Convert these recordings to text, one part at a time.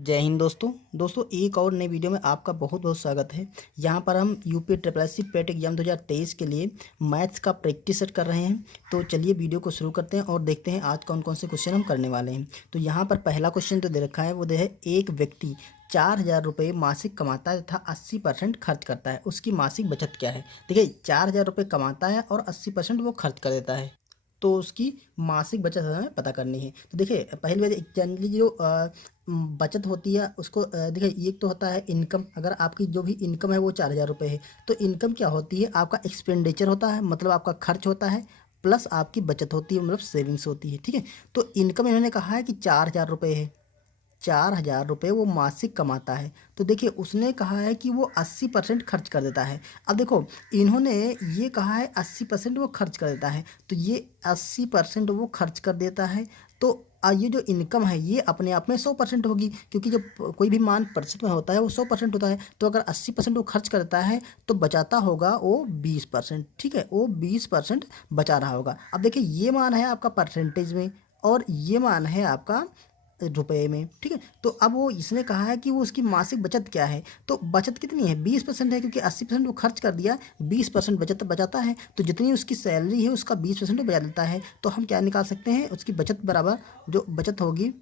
जय हिंद दोस्तों एक और नई वीडियो में आपका बहुत बहुत स्वागत है। यहाँ पर हम यूपी ट्रिपल पेट एग्जाम 2023 के लिए मैथ्स का प्रैक्टिस सेट कर रहे हैं। तो चलिए वीडियो को शुरू करते हैं और देखते हैं आज कौन कौन से क्वेश्चन हम करने वाले हैं। तो यहाँ पर पहला क्वेश्चन जो दे रखा है वो दे है, एक व्यक्ति 4,000 रुपये मासिक कमाता है तथा 80% खर्च करता है, उसकी मासिक बचत क्या है। देखिए 4,000 रुपये कमाता है और 80% वो खर्च कर देता है, तो उसकी मासिक बचत हमें पता करनी है। तो देखिए पहली बात जनरली जो बचत होती है उसको देखिए एक तो होता है इनकम। अगर आपकी जो भी इनकम है वो 4,000 रुपये है तो इनकम क्या होती है, आपका एक्सपेंडिचर होता है, मतलब आपका खर्च होता है, प्लस आपकी बचत होती है, मतलब सेविंग्स होती है। ठीक है, तो इनकम इन्होंने कहा है कि 4,000 रुपये है, 4,000 रुपये वो मासिक कमाता है। तो देखिए उसने कहा है कि वो 80% खर्च कर देता है। अब देखो इन्होंने ये कहा है 80% वो खर्च कर देता है, तो ये 80% वो खर्च कर देता है। तो ये जो इनकम है ये अपने आप में 100% होगी, क्योंकि जब कोई भी मान प्रतिशत में होता है वो 100% होता है। तो अगर 80% वो खर्च करता है तो बचाता होगा वो 20%। ठीक है, वो 20% बचा रहा होगा। अब देखिए ये मान है आपका परसेंटेज में और ये मान है आपका रुपए में। ठीक है, तो अब वो इसने कहा है कि वो उसकी मासिक बचत क्या है। तो बचत कितनी है, 20% है, क्योंकि 80% वो खर्च कर दिया, 20% बचत बचाता है। तो जितनी उसकी सैलरी है उसका 20% वो बचा देता है। तो हम क्या निकाल सकते हैं, उसकी बचत बराबर जो बचत होगी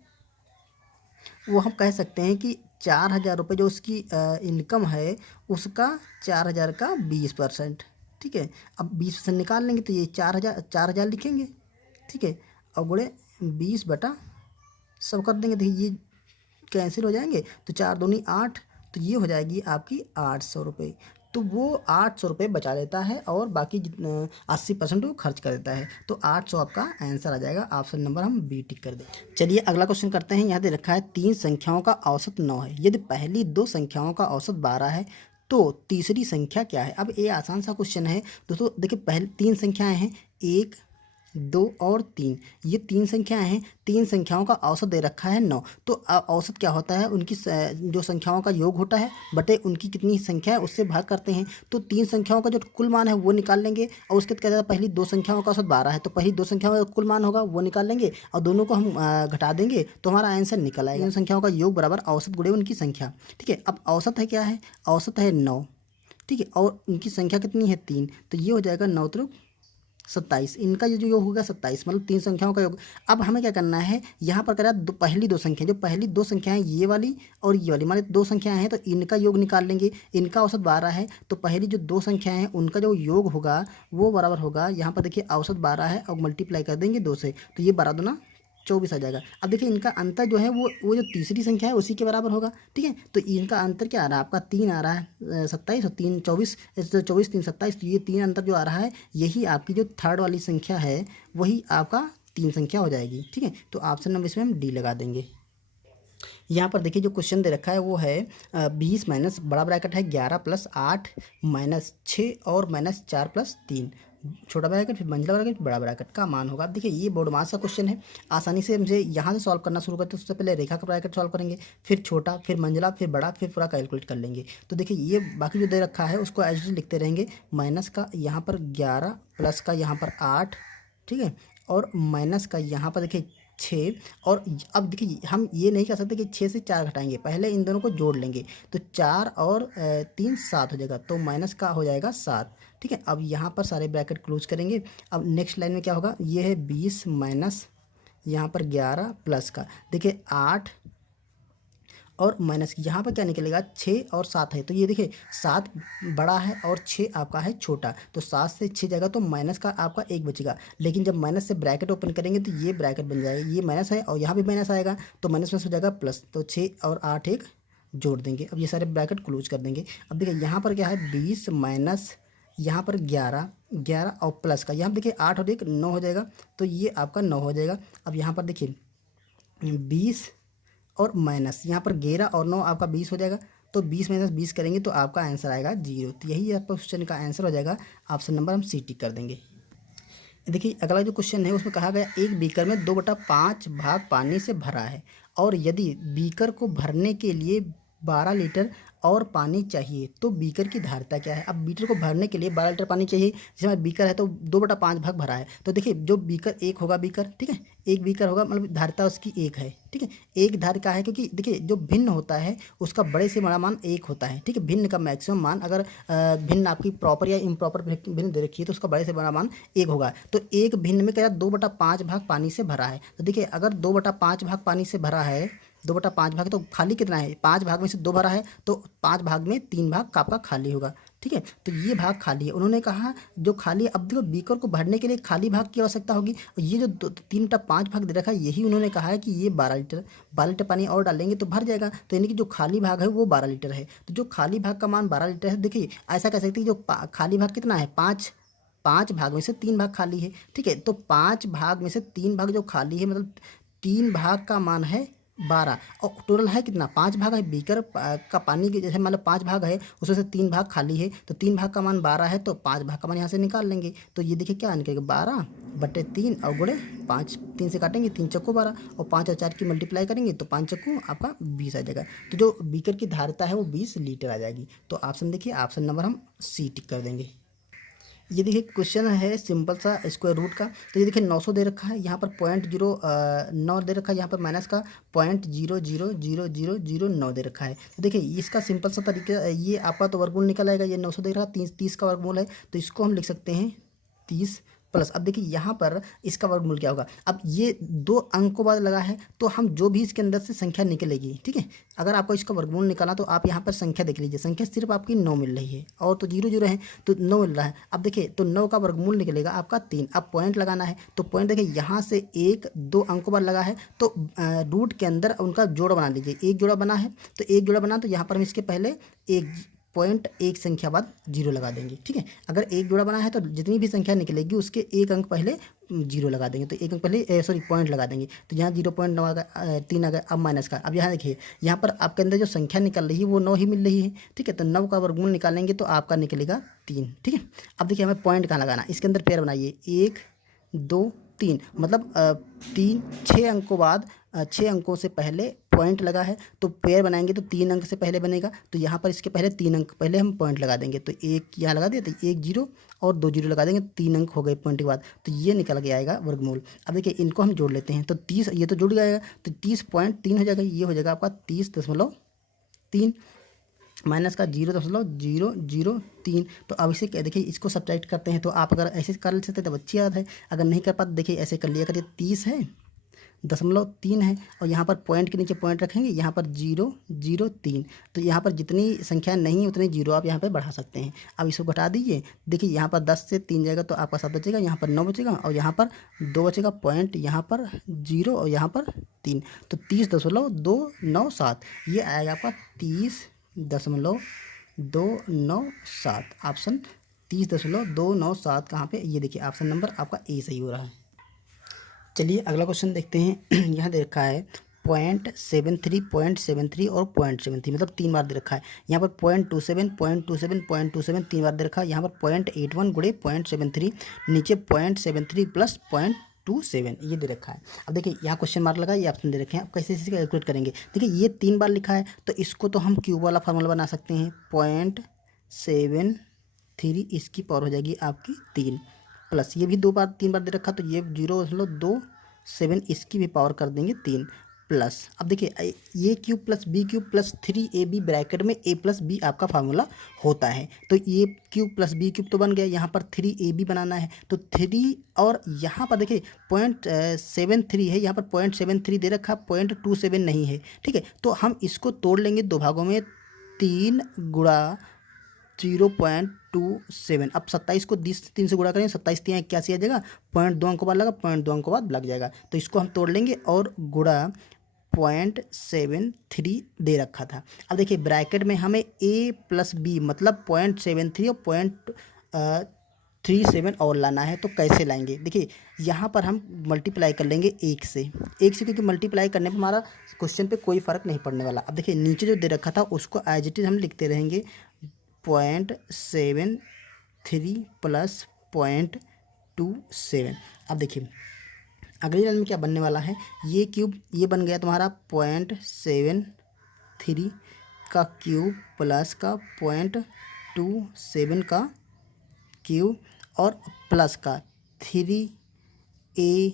वो हम कह सकते हैं कि 4,000 रुपये जो उसकी इनकम है उसका 4,000 का 20%। ठीक है, अब 20% निकाल लेंगे तो ये 4,000 लिखेंगे। ठीक है, और गुणे 20 बटा सब कर देंगे। देखिए ये कैंसिल हो जाएंगे, तो 4 दूनी 8, तो ये हो जाएगी आपकी 800 रुपये। तो वो 800 रुपये बचा लेता है और बाकी जितना 80% वो खर्च कर देता है। तो 800 आपका आंसर आ जाएगा। ऑप्शन नंबर हम बी टिक कर दें। चलिए अगला क्वेश्चन करते हैं। यहाँ दे रखा है 3 संख्याओं का औसत 9 है, यदि पहली 2 संख्याओं का औसत 12 है तो तीसरी संख्या क्या है। अब ये आसान सा क्वेश्चन है दोस्तों। देखिए पहले 3 संख्याएँ हैं, 1, 2 और 3, ये 3 संख्याएं हैं। 3 संख्याओं का औसत दे रखा है 9। तो औसत क्या होता है, उनकी जो संख्याओं का योग होता है बटे उनकी कितनी संख्या है उससे भाग करते हैं। तो 3 संख्याओं का जो कुल मान है वो निकाल लेंगे और उसके बाद क्या जाता है, पहली 2 संख्याओं का औसत 12 है तो पहली 2 संख्याओं का कुल मान होगा वो निकाल लेंगे और दोनों को हम घटा देंगे तो हमारा आंसर निकल आएगा। इन संख्याओं का योग बराबर औसत गुणे उनकी संख्या। ठीक है, अब औसत है क्या है, औसत है 9। ठीक है, और उनकी संख्या कितनी है 3, तो ये हो जाएगा 9 × 27। इनका ये जो योग होगा 27, मतलब 3 संख्याओं का योग। अब हमें क्या करना है, यहाँ पर करा पहली 2 संख्या, जो पहली 2 संख्याएं ये वाली और ये वाली, मान 2 संख्याएं हैं तो इनका योग निकाल लेंगे। इनका औसत 12 है तो पहली जो 2 संख्याएं हैं उनका जो योग होगा वो बराबर होगा, यहाँ पर देखिए औसत 12 है और मल्टीप्लाई कर देंगे 2 से, तो ये 12 दूना 24 आ जाएगा। अब देखिए इनका अंतर जो है वो जो तीसरी संख्या है उसी के बराबर होगा। ठीक है, तो इनका अंतर क्या आ रहा है आपका, 3 आ रहा है, 27 और 3 24, 24 3 27, तो ये 3 अंतर जो आ रहा है यही आपकी जो थर्ड वाली संख्या है वही आपका 3 संख्या हो जाएगी। ठीक है, तो ऑप्शन नंबर इसमें हम डी लगा देंगे। यहाँ पर देखिए जो क्वेश्चन दे रखा है वो है 20 माइनस बड़ा ब्रैकेट है 11 + 8 -6 और -4 + 3, छोटा ब्रैकेट फिर मंझला ब्रैकेट बड़ा ब्रैकेट का मान होगा। अब देखिए ये बोर्ड मास का क्वेश्चन है, आसानी से मुझे यहाँ से सॉल्व करना शुरू करते हैं। सबसे पहले रेखा का ब्रैकेट सॉल्व करेंगे, फिर छोटा, फिर मंझला, फिर बड़ा, फिर पूरा कैलकुलेट कर लेंगे। तो देखिए ये बाकी जो दे रखा है उसको एज लिखते रहेंगे। माइनस का यहाँ पर 11, प्लस का यहाँ पर 8, ठीक है, और माइनस का यहाँ पर देखिए 6। और अब देखिए हम ये नहीं कह सकते कि 6 से 4 घटाएंगे, पहले इन दोनों को जोड़ लेंगे। तो 4 और 3 7 हो जाएगा, तो माइनस का हो जाएगा 7। ठीक है, अब यहाँ पर सारे ब्रैकेट क्लोज करेंगे। अब नेक्स्ट लाइन में क्या होगा, ये है 20 माइनस यहाँ पर 11 प्लस का देखिए 8 और माइनस यहाँ पर क्या निकलेगा, 6 और 7 है, तो ये देखिए 7 बड़ा है और 6 आपका है छोटा, तो 7 से 6 जाएगा तो माइनस का आपका 1 बचेगा। लेकिन जब माइनस से ब्रैकेट ओपन करेंगे तो ये ब्रैकेट बन जाएगा, ये माइनस है और यहाँ भी माइनस आएगा तो माइनस में हो जाएगा प्लस, तो 6 और 8 एक जोड़ देंगे। अब ये सारे ब्रैकेट क्लोज कर देंगे। अब देखिए यहाँ पर क्या है 20 माइनस यहाँ पर 11 और प्लस का यहाँ देखिए 8 और 1 9 हो जाएगा, तो ये आपका 9 हो जाएगा। अब यहाँ पर देखिए 20 और माइनस यहाँ पर 11 और 9 आपका 20 हो जाएगा, तो 20 - 20 करेंगे तो आपका आंसर आएगा 0। तो यही आपका क्वेश्चन का आंसर हो जाएगा। ऑप्शन नंबर हम सी टिक कर देंगे। देखिए अगला जो क्वेश्चन है उसमें कहा गया एक बीकर में 2/5 भाग पानी से भरा है और यदि बीकर को भरने के लिए 12 लीटर और पानी चाहिए तो बीकर की धारिता क्या है। अब बीकर को भरने के लिए 12 लीटर पानी चाहिए। जैसे हमारा बीकर है तो 2/5 भाग भरा है, तो देखिए जो बीकर एक होगा, बीकर ठीक है, एक बीकर होगा, मतलब धारिता उसकी एक है, ठीक है। एक धार का है क्योंकि देखिए जो भिन्न होता है उसका बड़े से बड़ा मान एक होता है, ठीक है। भिन्न का मैक्सिमम मान अगर भिन्न आपकी प्रॉपर या इम्प्रॉपर भिन्न दे रखी है तो उसका बड़े से बड़ा मान एक होगा। तो एक भिन्न में क्या 2/5 भाग पानी से भरा है। तो देखिए अगर 2/5 भाग पानी से भरा है, 2/5 भाग, तो खाली कितना है, 5 भाग में से 2 भरा है, तो 5 भाग में 3 भाग का आपका खाली होगा, ठीक है। तो ये भाग खाली है। उन्होंने कहा जो खाली है, अब देखो बीकर को भरने के लिए खाली भाग की आवश्यकता होगी। और ये जो 3/5 भाग दे रखा है, यही उन्होंने कहा है कि ये 12 लीटर पानी और डालेंगे तो भर जाएगा। तो यानी कि जो खाली भाग है वो 12 लीटर है। तो जो खाली भाग का मान 12 लीटर है, देखिए ऐसा कह सकते हैं जो खाली भाग कितना है, 5 भाग में से 3 भाग खाली है, ठीक है। तो 5 भाग में से 3 भाग जो खाली है, मतलब 3 भाग का मान है 12, और टोटल है कितना, 5 भाग है। बीकर का पानी के जैसे मतलब 5 भाग है, उसमें से 3 भाग खाली है, तो 3 भाग का मान 12 है, तो 5 भाग का मान यहाँ से निकाल लेंगे। तो ये देखिए क्या निकलेगा, 12/3 और गुणे 5, 3 से काटेंगे, 3 चक्को 12, और 5 और 4 की मल्टीप्लाई करेंगे तो 5 चक्को आपका 20 आ जाएगा। तो जो बीकर की धारिता है वो 20 लीटर आ जाएगी। तो ऑप्शन देखिए, ऑप्शन नंबर हम सी टिक कर देंगे। ये देखिए क्वेश्चन है सिंपल सा स्क्वायर रूट का। तो ये देखिए 900 दे रखा है, यहाँ पर 0.09 दे रखा है, यहाँ पर माइनस का 0.000009 दे रखा है। तो देखिए इसका सिंपल सा तरीका, ये आपका तो वर्गमूल निकल आएगा। ये 900 दे रहा है, 30 का वर्गमूल है, तो इसको हम लिख सकते हैं 30 प्लस। अब देखिए यहाँ पर इसका वर्गमूल क्या होगा। अब ये 2 अंकों बाद लगा है, तो हम जो भी इसके अंदर से संख्या निकलेगी, ठीक है, अगर आपको इसका वर्गमूल निकालना तो आप यहाँ पर संख्या देख लीजिए। संख्या सिर्फ आपकी 9 मिल रही है, और तो 0 0 है, तो 9 मिल रहा है। अब देखिए तो 9 का वर्गमूल निकलेगा आपका 3। अब पॉइंट लगाना है, तो पॉइंट देखिए यहाँ से 1-2 अंकों बाद लगा है, तो रूट के अंदर उनका जोड़ा बना लीजिए। एक जोड़ा बना है, तो एक जोड़ा बना, तो यहाँ पर हम इसके पहले एक संख्या बाद 0 लगा देंगे, ठीक है। अगर एक जोड़ा बना है तो जितनी भी संख्या निकलेगी उसके एक अंक पहले 0 लगा देंगे, तो एक अंक पहले पॉइंट लगा देंगे। तो यहाँ 0.9 आ गया, 3 आ गया। अब माइनस का, अब यहाँ देखिए यहाँ पर आपके अंदर जो संख्या निकल रही है वो 9 ही मिल रही है, ठीक है। तो 9 का वर्गमूल निकालेंगे तो आपका निकलेगा 3, ठीक है। अब देखिए हमें पॉइंट कहाँ लगाना, इसके अंदर पेयर बनाइए, 1 2 3, मतलब 6 अंकों बाद 6 अंकों से पहले पॉइंट लगा है, तो पेयर बनाएंगे तो 3 अंक से पहले बनेगा। तो यहाँ पर इसके पहले 3 अंक पहले हम पॉइंट लगा देंगे, तो एक यहाँ लगा दिया, तो 1 0 और 2 0 लगा देंगे, 3 अंक हो गए पॉइंट के बाद, तो ये निकल के आएगा वर्गमूल। अब देखिए इनको हम जोड़ लेते हैं, तो 30 ये तो जुड़ जाएगा, तो 30.3 हो जाएगा, ये हो जाएगा आपका 30.3 माइनस का 0.003। तो अब इसे देखिए इसको सब्ट्रैक्ट करते हैं, तो आप अगर ऐसे कर ले सकते तो अच्छी बात है, अगर नहीं कर पाते देखिए ऐसे कर लिया करिए। 30 है, 0.3 है, और यहाँ पर पॉइंट के नीचे पॉइंट रखेंगे, यहाँ पर 0.03। तो यहाँ पर जितनी संख्या नहीं है उतनी 0 आप यहाँ पर बढ़ा सकते हैं। अब इसको घटा दीजिए, देखिए यहाँ पर 10 से 3 जाएगा तो आपका 7 बचेगा, यहाँ पर 9 बचेगा, और यहाँ पर 2 बचेगा, पॉइंट यहाँ पर 0 और यहाँ पर 3, तो 30.297 ये आएगा आपका 30.297। ऑप्शन 30.297 कहाँ पे, ये देखिए ऑप्शन नंबर आपका ए सही हो रहा है। चलिए अगला क्वेश्चन देखते हैं। यहाँ दे रखा है 0.73 और 0.73, मतलब 3 बार दे रखा है। यहाँ पर 0.27 3 बार दे रखा है। यहाँ पर 0.81 गुणे 0.73, नीचे 0.73 प्लस 0.27 ये दे रखा है। अब देखिए यहाँ क्वेश्चन मार्क लगा, ये ऑप्शन दे रखे हैं। अब कैसे इसे कैलकुलेट करेंगे, देखिए ये 3 बार लिखा है, तो इसको तो हम क्यूब वाला फार्मूला बना सकते हैं। 0.73 इसकी पावर हो जाएगी आपकी 3, प्लस ये भी 3 बार दे रखा, तो ये 0.27 इसकी भी पावर कर देंगे 3, प्लस अब देखिए A cube plus B cube plus 3ab bracket में a प्लस बी आपका फार्मूला होता है। तो A cube plus B cube तो बन गया, यहाँ पर 3ab बनाना है, तो 3 और यहाँ पर देखिए 0.73 है, यहाँ पर 0.73 दे रखा, 0.27 नहीं है, ठीक है। तो हम इसको तोड़ लेंगे 2 भागों में, 3 गुणा 0.27। अब 27 को 3 से गुणा करेंगे, 27 3 81 आ जाएगा, 0.2 अंकों बाद लगा, 0.2 अंकों बाद लग जाएगा, तो इसको हम तोड़ लेंगे और गुणा 0.73 दे रखा था। अब देखिए ब्रैकेट में हमें a प्लस बी मतलब 0.73 और 0.37 और लाना है, तो कैसे लाएंगे, देखिए यहाँ पर हम मल्टीप्लाई कर लेंगे 1 से, क्योंकि मल्टीप्लाई करने पर हमारा क्वेश्चन पे कोई फ़र्क नहीं पड़ने वाला। अब देखिए नीचे जो दे रखा था उसको एज इट इज़ हम लिखते रहेंगे, 0.73 प्लस 0.27। अब देखिए अगली लाइन में क्या बनने वाला है, ये क्यूब ये बन गया तुम्हारा 0.73 का क्यूब प्लस का 0.27 का क्यूब और प्लस का 3a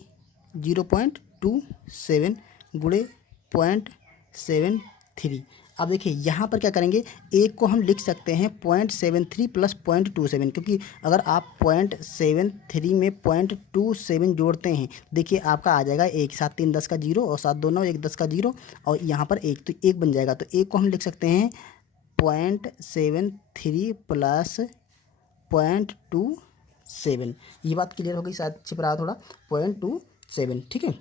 0.27 गुणे 0.73। अब देखिए यहाँ पर क्या करेंगे, एक को हम लिख सकते हैं 0.73 प्लस 0.27, क्योंकि अगर आप 0.73 में 0.27 जोड़ते हैं, देखिए आपका आ जाएगा 1 7 3 10 का 0 और 7 2 9 1 10 का 0 और यहाँ पर 1, तो 1 बन जाएगा। तो 1 को हम लिख सकते हैं 0.73 प्लस 0.27। ये बात क्लियर हो गई, शायद छिप रहा थोड़ा, 0.27, ठीक है।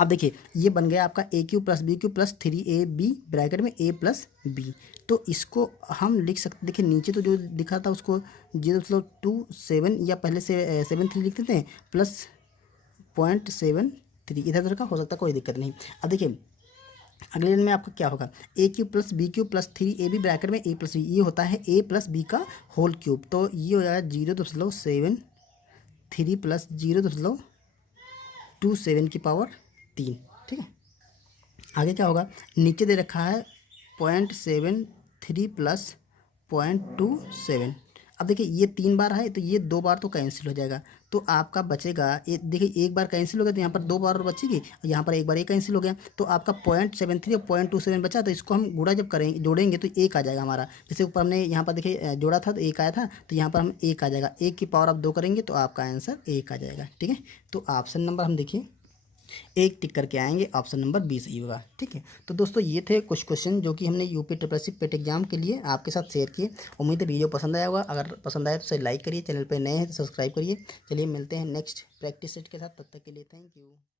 अब देखिए ये बन गया आपका A cube plus B cube plus 3ab bracket में a प्लस बी। तो इसको हम लिख सकते, देखिए नीचे तो जो दिखा था उसको 0.27 या पहले से 73 लिख देते हैं प्लस 0.73, इधर उधर का हो सकता है, कोई दिक्कत नहीं। अब देखिए अगले लाइन में आपका क्या होगा, A cube plus B cube plus 3ab bracket में a प्लस बी, ये होता है a प्लस बी का होल क्यूब। तो ये हो जाएगा 0.73 प्लस 0.27 की पावर 3, ठीक है। आगे क्या होगा, नीचे दे रखा है 0.73 प्लस 0.27। अब देखिए ये 3 बार है तो ये 2 बार तो कैंसिल हो जाएगा, तो आपका बचेगा, ये देखिए 1 बार कैंसिल हो गया तो यहाँ पर 2 बार और बचेगी और यहाँ पर 1 बार ये कैंसिल हो गया, तो आपका 0.73 और 0.27 बचा। तो इसको हम गुणा जब करेंगे, जोड़ेंगे तो 1 आ जाएगा हमारा। जैसे ऊपर हमने यहाँ पर देखिए जोड़ा था तो 1 आया था, तो यहाँ पर हम 1 आ जाएगा, 1 की पावर आप 2 करेंगे तो आपका आंसर 1 आ जाएगा, ठीक है। तो ऑप्शन नंबर हम देखिए 1 टिक करके आएंगे, ऑप्शन नंबर 20 सही होगा, ठीक है। तो दोस्तों ये थे कुछ क्वेश्चन जो कि हमने यूपी ट्रिपल पेट एग्जाम के लिए आपके साथ शेयर किए। उम्मीद है वीडियो पसंद आया होगा, अगर पसंद आया तो इसे लाइक करिए, चैनल पे नए हैं तो सब्सक्राइब करिए। चलिए मिलते हैं नेक्स्ट प्रैक्टिस सेट के साथ, तब तक के लिए थैंक यू।